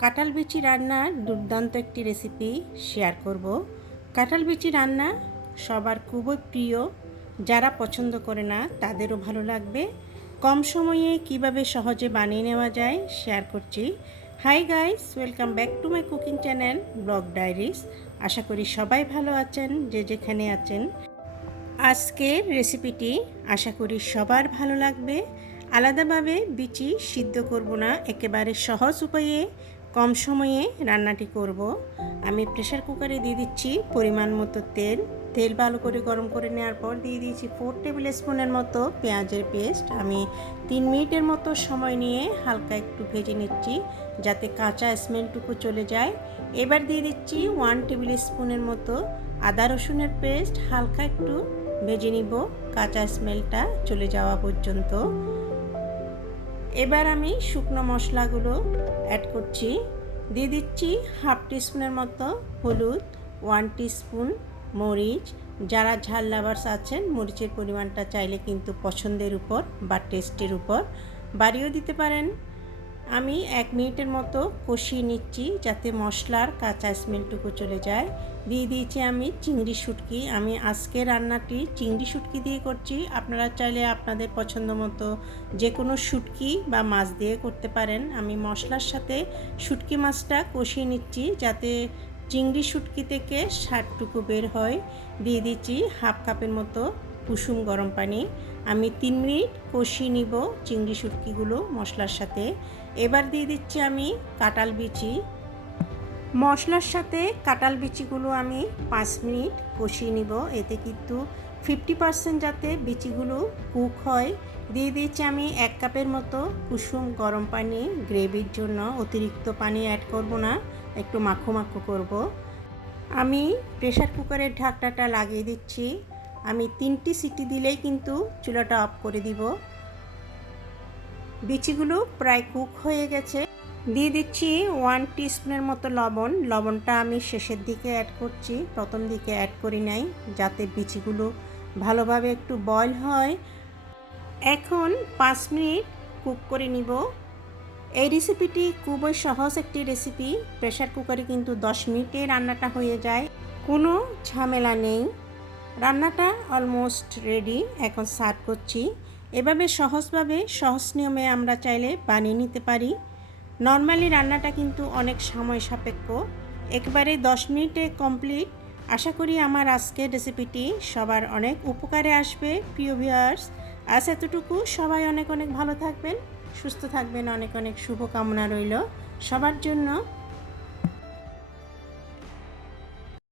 কাঁঠাল বিচি রান্নার দুর্দান্ত একটি রেসিপি শেয়ার করব। কাঁঠাল বিচি রান্না সবার খুবই প্রিয়। যারা পছন্দ করে না, তাদেরও ভালো লাগবে। কম সময়ে কীভাবে সহজে বানিয়ে নেওয়া যায় শেয়ার করছি। Hi guys welcome back to my cooking channel blog diaries আশা করি সবাই ভালো আছেন, যে যেখানে আছেন। আজকের রেসিপিটি আশা করি সবার ভালো লাগবে। আলাদাভাবে বিচি সিদ্ধ করব না, একেবারে সহজ উপায়ে, কম সময়ে রান্নাটি করব। আমি প্রেশার কুকারে দিয়ে দিচ্ছি পরিমাণ মতো তেল। তেল ভালো করে গরম করে নেওয়ার পর দিয়ে দিয়েছি ফোর টেবিল স্পুনের মতো পেঁয়াজের পেস্ট আমি তিন মিনিটের মতো সময় নিয়ে হালকা একটু ভেজে নিচ্ছি যাতে কাঁচা স্মেলটুকু চলে যায়। এবার দিয়ে দিচ্ছি ওয়ান টেবিল স্পুনের মতো আদা রসুনের পেস্ট হালকা একটু ভেজে নিব, কাঁচা স্মেলটা চলে যাওয়া পর্যন্ত। এবার আমি শুকনো মশলাগুলো অ্যাড করছি। দিয়ে দিচ্ছি হাফ টিস্পুনের মতো হলুদ ওয়ান টিস্পুন মরিচ। যারা ঝাল লাভার্স আছেন, মরিচের পরিমাণটা চাইলে কিন্তু পছন্দের উপর বা টেস্টের উপর বাড়িয়েও দিতে পারেন। আমি এক মিনিটের মতো কষিয়ে নিচ্ছি যাতে মশলার কাঁচা স্মেলটুকু চলে যায়। দিয়ে দিয়েছি আমি চিংড়ি শুটকি। আমি আজকে রান্নাটি চিংড়ি শুটকি দিয়ে করছি। আপনারা চাইলে আপনাদের পছন্দ মতো যে কোনো শুটকি বা মাছ দিয়ে করতে পারেন। আমি মশলার সাথে শুটকি মাছটা কষিয়ে নিচ্ছি যাতে চিংড়ি শুটকি থেকে সারটুকু বের হয়। দিয়ে দিচ্ছি হাফ কাপের মতো কুসুম গরম পানি। আমি তিন মিনিট কষিয়ে নিব চিংড়ি শুটকিগুলো মশলার সাথে। এবার দিয়ে দিচ্ছি আমি কাটাল বিচি। মশলার সাথে কাটাল বিচিগুলো আমি পাঁচ মিনিট কষিয়ে নিব। এতে কিন্তু ফিফটি পার্সেন্ট যাতে বিচিগুলো কুক হয়। দিয়ে দিচ্ছি আমি এক কাপের মতো কুসুম গরম পানি গ্রেভির জন্য। অতিরিক্ত পানি অ্যাড করব না, একটু মাখো মাখো করব। আমি প্রেশার কুকারের ঢাকনাটা লাগিয়ে দিচ্ছি। আমি তিনটি সিটি দিলেই কিন্তু চুলাটা অফ করে দিব। বিচিগুলো প্রায় কুক হয়ে গেছে। দিয়ে দিচ্ছি ওয়ান টিস্পুনের মতো লবণ। লবণটা আমি শেষের দিকে অ্যাড করছি। প্রথম দিকে অ্যাড করি নাই, যাতে বিচিগুলো ভালোভাবে একটু বয়ল হয়। এখন পাঁচ মিনিট কুক করে নিব। এই রেসিপিটি খুবই সহজ একটি রেসিপি প্রেশার কুকারে কিন্তু দশ মিনিটে রান্নাটা হয়ে যায়। কোনো ঝামেলা নেই। রান্নাটা অলমোস্ট রেডি এখন সার্ভ করছি। এভাবে সহজভাবে, সহজ নিয়মে আমরা চাইলে বানিয়ে নিতে পারি। নর্মালি রান্নাটা কিন্তু অনেক সময় সাপেক্ষ। একবারে দশ মিনিটে কমপ্লিট আশা করি আমার আজকের রেসিপিটি সবার অনেক উপকারে আসবে, প্রিয় ভিউয়ার্স আজ এতটুকু। সবাই অনেক অনেক ভালো থাকবেন। সুস্থ থাকবেন। অনেক অনেক শুভকামনা রইল সবার জন্য।